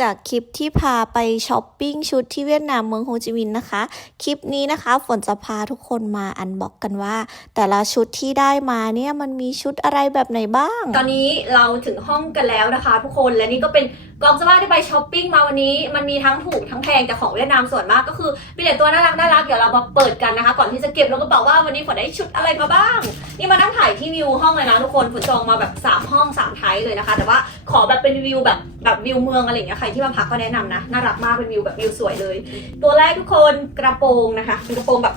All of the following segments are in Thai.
จากคลิปที่พาไปช้อปปิ้งชุดที่เวียดนามเมืองโฮจิมินห์นะคะ คลิปนี้นะคะฝนจะพาทุกคนมาอันบ็อกกันว่า แต่ละชุดที่ได้มาเนี่ยมันมีชุดอะไรแบบไหนบ้าง ตอนนี้เราถึงห้องกันแล้วนะคะ ทุกคนและนี่ก็เป็นกองเสื้อผ้าที่ไปช้อปปิ้งมาวันนี้มันมีทั้งถูกทั้งแพงแต่ของเวียดนามส่วนมากก็คือมีแต่ตัวน่ารักน่ารักเดี๋ยวเรามาเปิดกันนะคะ ก่อนที่จะเก็บเราก็บอกว่าวันนี้ฝนได้ชุดอะไรมาบ้าง นี่มานั่งถ่ายที่วิวห้องเลยนะทุกคนฝนจองมาแบบ 3 ห้อง3ไทยเลยนะคะ แต่ว่าขอแบบเป็นวิวแบบแบบวิวเมืองอะไรอย่างเงี้ยใครที่มาพักก็แนะนำนะน่ารักมากเป็นวิวแบบวิวสวยเลย ตัวแรกทุกคนกระโปรงนะคะเป็นกระโปรงแบบ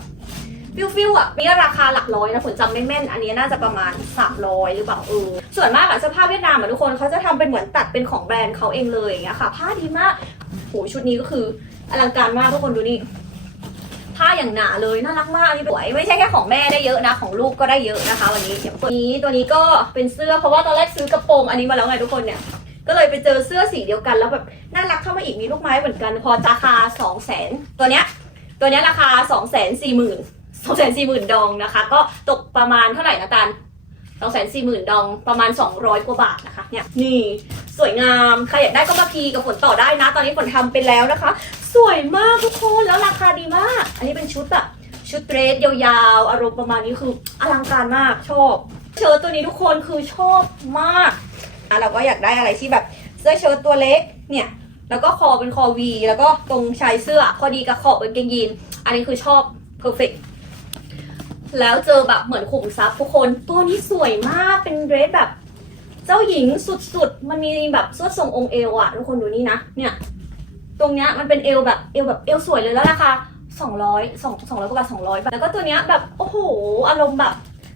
ฟิวฟิวอะมีราคาหลักร้อยนะฝนจำไม่แม่น อันนี้น่าจะประมาณ 300 หรือเปล่าเออส่วนมากอะเสื้อผ้าเวียดนามอะทุกคนเขาจะทำเป็นเหมือนตัดเป็นของแบรนด์เขาเองเลยอย่างเงี้ยค่ะ ผ้าดีมากโหชุดนี้ก็คืออลังการมากทุกคนดูนี่ผ้าอย่างหนาเลยน่ารักมากอันนี้สวยไม่ใช่แค่ของแม่ได้เยอะนะ ของลูกก็ได้เยอะนะคะ วันนี้เียตัวนี้ตัวนี้ก็เป็นเสื้อเพราะว่าตอนแรกซื้อกระโปรงอันนี้มาแล้วไงทุกคนเนี่ยก็เลยไปเจอเสื้อสีเดียวกันแล้วแบบน่ารักเข้ามาอีกมีลูกไม้เหมือนกัน พอราคา2 0 0 0 0 0ตัวเนี้ยตัวเนี้ยราคา2 4 0 0 0 0 2 4 0 0 0 0ดองนะคะ ก็ตกประมาณเท่าไหร่นะตัน2 4 0 0 0 0ดองประมาณ 200 กว่าบาทนะคะเนี่ยนี่สวยงามใครอยากได้ก็มาพีกับฝนต่อได้นะ ตอนนี้ฝนทำไปแล้วนะคะ สวยมากทุกคนแล้วราคาดีมาก อันนี้เป็นชุดแบบชุดเดรสยาวๆอารมณ์ประมาณนี้คืออลังการมากชอบเชิ้ตตัวนี้ทุกคนคือชอบมากอะเราก็อยากได้อะไรที่แบบเสื้อเชิ้ตตัวเล็กเนี่ยแล้วก็คอเป็นคอวีแล้วก็ตรงชายเสื้อพอดีกับขอบเป็นกางเกงยีนอันนี้คือชอบเพอร์เฟก แล้วเจอแบบเหมือนขุมทรัพย์ทุกคน ตัวนี้สวยมากเป็นเดรสแบบ เจ้าหญิงสุดๆ มันมีแบบสวดทรงองค์เอวอะทุกคนดูนี่นะ เนี่ย ตรงเนี้ยมันเป็นเอวแบบเอวแบบเอวสวยเลยแล้วราคา200 2 200กว่าบาท200บาทแล้วก็ตัวเนี้ยแบบโอ้โห อารมณ์แบบ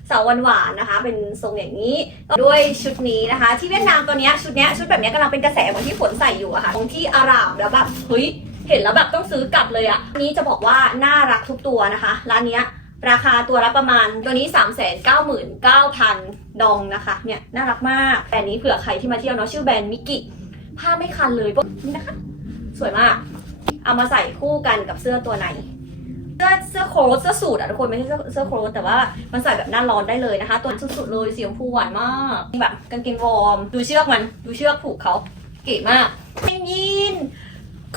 สาวหวานๆนะคะ เป็นทรงอย่างนี้ด้วยชุดนี้นะคะ ที่เวียดนามตัวเนี้ยชุดเนี้ยชุดแบบเนี้ยกำลังเป็นกระแสเหมือนที่ฝนใส่อยู่อะค่ะตรงที่อารามแล้วแบบเฮ้ยเห็นแล้วแบบต้องซื้อกลับเลยอะนนี้จะบอกว่าน่ารักทุกตัวนะคะร้านเนี้ย ราคาตัวละประมาณตัวนี้ 3 9 9 0 0 0 ดองนะคะ เนี่ย น่ารักมากแบรนด์นี้เผื่อใครที่มาเที่ยวเนาะชื่อแบรนด์มิกิผ้าไม่คันเลยพวกนี่นะคะ สวยมาก เอามาใส่คู่กันกับเสื้อตัวไหน เสื้อเสื้อโค้ทเสื้อสูทอะทุกคนไม่ใช่เสื้อเสื้อโค้ทแต่ว่ามันใส่แบบหน้าร้อนได้เลยนะคะ ตัวสุดๆเลยสีชมพูหวานมากแบบกางเกงวอร์มดูเชือกมันดูเชือกผูกเขาเก๋มากกางเกงยีน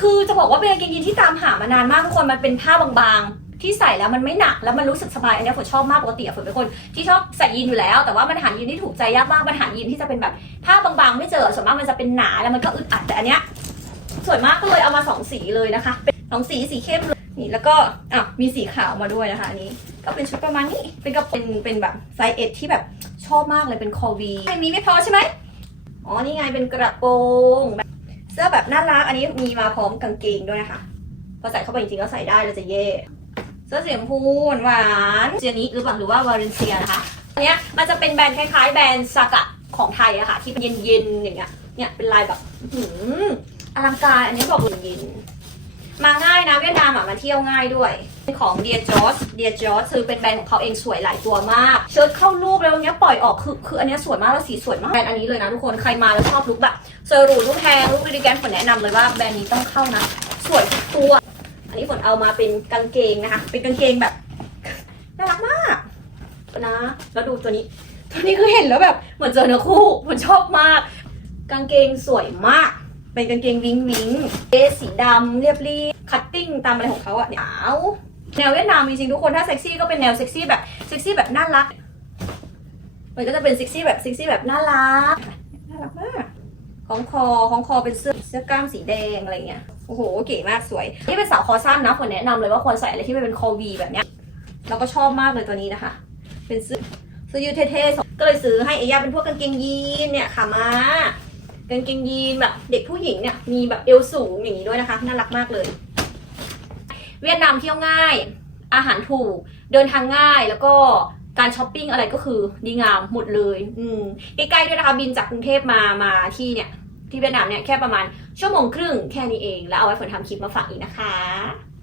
คือจะบอกว่าเป็นกางเกงยีนที่ตามหามานานมากทุกคนมันเป็นผ้าบางๆ ที่ใส่แล้วมันไม่หนักแล้วมันรู้สึกสบายอันนี้ฝนชอบมากปกติฝนเป็นคนที่ชอบใส่ยีนอยู่แล้ว แต่ว่ามันหายีนที่ถูกใจยากมากมันหายีนที่จะเป็นแบบผ้าบางๆ ไม่เจอส่วนมากมันจะเป็นหนาแล้วมันก็อึดอัดแต่อันเนี้ยสวยมากก็เลยเอามาสองสีเลยนะคะเป็นสองสีสีเข้มเลยนี่แล้วก็อะมีสีขาวมาด้วยนะคะอันนี้ ก็เป็นชุดประมาณนี้เป็นกระเป็นเป็นแบบไซส์เอที่แบบชอบมากเลยเป็นคอวีอันนี้ไม่พอใช่ไหมอ๋อนี่ไงเป็นกระโปรงเสื้อแบบน่ารักอันนี้มีมาพร้อมกางเกงด้วยนะคะพอใส่เข้าไปจริงๆก็ใส่ได้เราจะเย่ เสื้อสีชมพูหวานเสียนี้หรือเปล่าหรือว่าวาเลนเซียนะคะอันเนี้ยมันจะเป็นแบรนด์คล้าย ๆ แบรนด์ซากะของไทยอะค่ะ ที่เป็นเย็นๆอย่างเงี้ยเนี่ยเป็นลายแบบหืมอลังการอันนี้บอกเลยยินมาง่ายนะเวียดนามอะมาเที่ยวง่ายด้วยของ Dear George Dear George คือเป็นแบรนด์ของเขาเองสวยหลายตัวมาก เชิ้ตเข้ารูปแล้วเนี้ยปล่อยออกคือคืออันเนี้ยสวยมากแล้วสีสวยมากแบรนด์อันนี้เลยนะทุกคนใครมาแล้วชอบลุคแบบเซอร์รูลุคแพงลุคดีแกนฝนแนะนำเลยว่าแบรนด์นี้ต้องเข้านะ สวยทุกตัว อันนี้ฝนเอามาเป็นกางเกงนะคะ เป็นกางเกงแบบน่ารักมากนะ แล้วดูตัวนี้ ตัวนี้คือเห็นแล้วแบบเหมือนเจอเนื้อคู่ฝนชอบมาก กางเกงสวยมาก เป็นกางเกงวิงวิงเบสสีดำเรียบรีคัตติ้งตามอะไรของเขาอะหนาวแนวเวียดนามจริงๆทุกคนถ้าเซ็กซี่ก็เป็นแนวเซ็กซี่แบบเซ็กซี่แบบน่ารัก มันก็จะเป็นเซ็กซี่แบบเซ็กซี่แบบน่ารักน่ารักมากของคอของคอเป็นเสื้อเสื้อกล้ามสีแดงอะไรเงี้ย โอ้โหเก๋มากสวย นี่เป็นสาวคอสั้นนะควรแนะนำเลยว่าควรใส่อะไรที่มันเป็นคอวีแบบเนี้ยเราก็ชอบมากเลยตัวนี้นะคะ เป็นเสื้อเสื้อยืดเท่ๆก็เลยซื้อให้เอยาเป็นพวกกางเกงยีนเนี่ยค่ะมากางเกงยีนแบบเด็กผู้หญิงเนี่ยมีแบบเอวสูงอย่างนี้ด้วยนะคะน่ารักมากเลย เวียดนามเที่ยวง่าย อาหารถูกเดินทางง่ายแล้วก็การช้อปปิ้งอะไรก็คือดีงามหมดเลย อืมใกล้ๆด้วยนะคะบินจากกรุงเทพมามาที่เนี่ย ที่เวียดนามเนี่ยแค่ประมาณชั่วโมงครึ่งแค่นี้เอง แล้วเอาไว้ฝนทำคลิปมาฝากอีกนะคะ